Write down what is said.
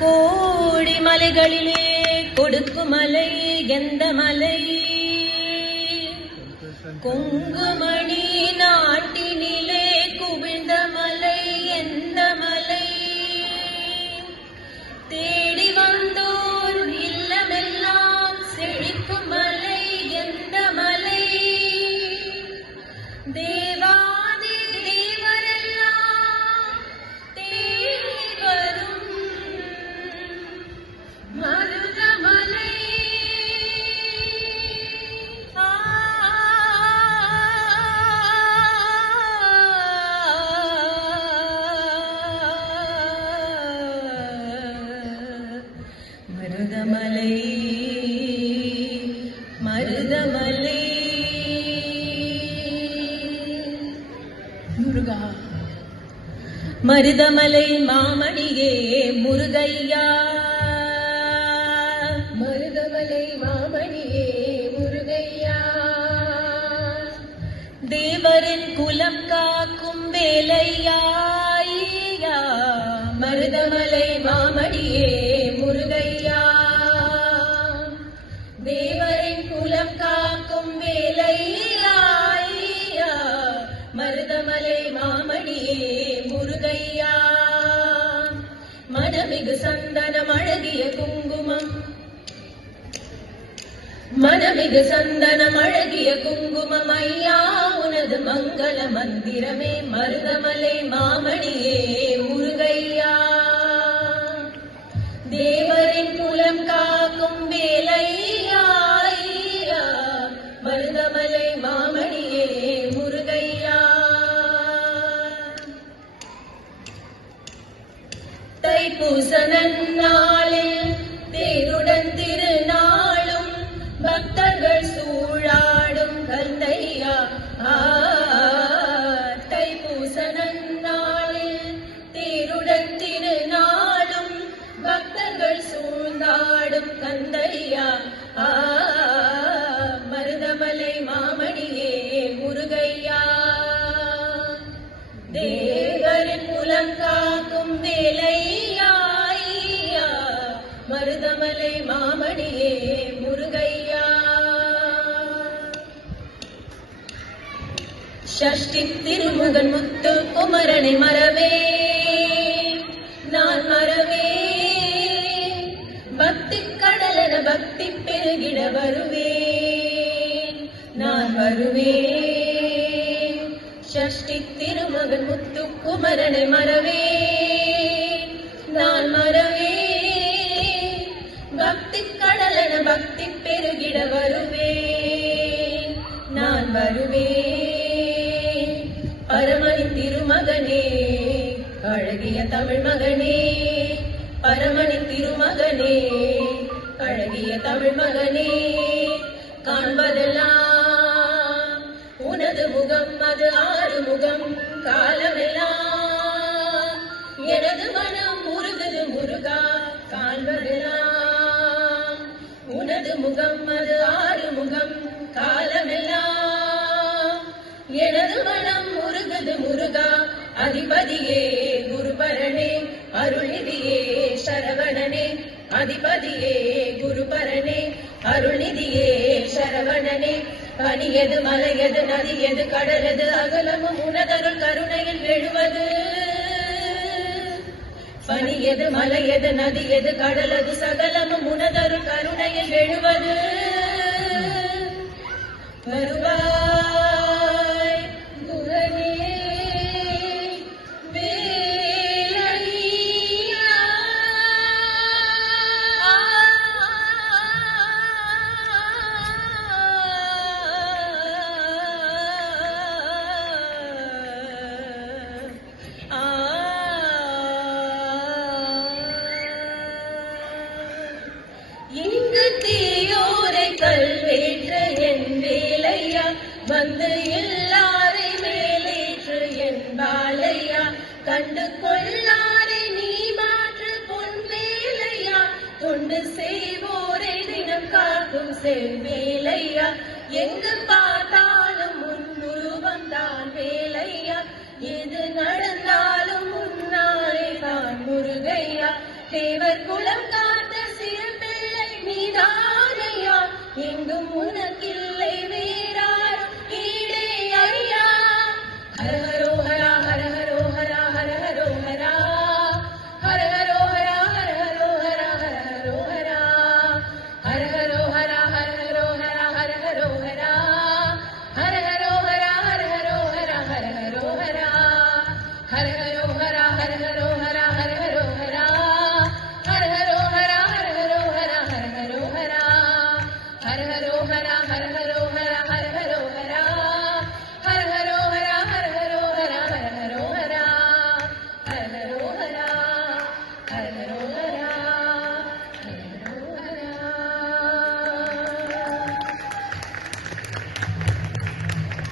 கோடி மலைகளிலே கொடுக்கும் மலை எந்த மலை? கொங்குமணி நாட்டினிலே குவிழ்ந்த மலை எந்த மலை? தேடி வந்தோர் இல்லமெல்லாம் செழிக்கும் மலை எந்த மலை? தேவாதி தேவரெல்லாம் தேடி வரும் மருதமலை. மருதமலை மருதமலை முருகா. மருதமலை மாமணியே முருகையா, மருதமலை மாமணியே முருகையா. தேவரின் குலம் காக்கும் வேலையா. மருதமலை மாமணியே முருகையா. தேவரின் குலம் காக்கும் வேலையா. மருதமலை மாமணியே முருகையா. மனமிகு சந்தனம் அழகிய குங்குமம், மனமிகு சந்தனம் அழகிய குங்குமம் ஐயா உனது மங்கள மந்திரமே. மருதமலை மாமணியே முருகையா. தேவரின் குலம் காக்கும் வேலையா. மருதமலை மாமணியே முருகையா. தைப்பூச நன்னாளில் தேருடன் திருநாளும் பக்தர்கள் சூழாடும் கந்தையா. தைப்பூச நன்னாளில் தேருடன் திருநாளும் பக்தர்கள் சூழ்ந்தாடும் கந்தையா. மருதமலை மாமணியே முருகையா. தேவரின் குலம் காக்கும் வேலையா. மருதமலை மாமணியே முருகையா. ஷஷ்டி திருமுகன் முத்து குமரனை மறவே நான் மறவே. பக்தி கடலென பக்தி பெருகிட வருவேன் நான் வருவேன். ஷஷ்டி திருமகன் முத்து குமரனை மறவே நான் மறவே. பக்தி கடலென பக்தி பெருகிட வருவேன் நான் வருவேன். பரமணி திருமகனே அழகிய தமிழ் மகனே. பரமணி திருமகனே அழகிய தமிழ் மகனே. காண்பதெல்லாம் உனது முகம் அது ஆறு முகம் காலமெல்லாம். எனது மனம் முருகது முருகா. காண்பதெல்லாம் உனது முகம் அது ஆறு முகம் காலமெல்லாம். எனது மனம் முருகது முருகா. அதிபதியே குருபரனே அருள்நிதியே சரவணனே. அதிபதியே குருபரனே அருள்நிதியே சரவணனே. பனியது மலையது நதியது கடலது அகலமும் உனதருள் கருணையில் எழுவது. பனியது மலையது நதியது கடலது சகலமும் உனதருள் கருணையில் எழுவது. வருவாய் குகனே வேலையா. இங்கு தீயோரை கல்வேற்று என் வேலையா. வந்து எல்லாரை மேலேற்று என் பாலையா. கண்டு கொள்ளாரை நீ மாற்று பொன் வேலையா. தொண்டு செய்வோரை தினம் காக்கும் செவ்வேலையா. எங்கு பார்த்தாலும் முன்னுருவம் தான் வேலையா. எது நடந்தாலும் முன்னாலே தான் முருகையா. தேவர் குலம் காத்த சிறு பிள்ளை நீதானையா எங்கும் உனக்கில்லை வேறார் ஈடே ஐயா ஹர ஹரோஹரா ஹர ஹரோஹரா ஹர ஹரோஹரா ஹர ஹரோஹரா ஹர ஹரோஹரா ஹர ஹரோஹரா ஹர ஹரோஹரா ஹர ஹரோஹரா ஹர ஹரோஹரா ஹர ஹரோஹரா ஹர ஹரோஹரா ஹர ஹரோஹரா ஹர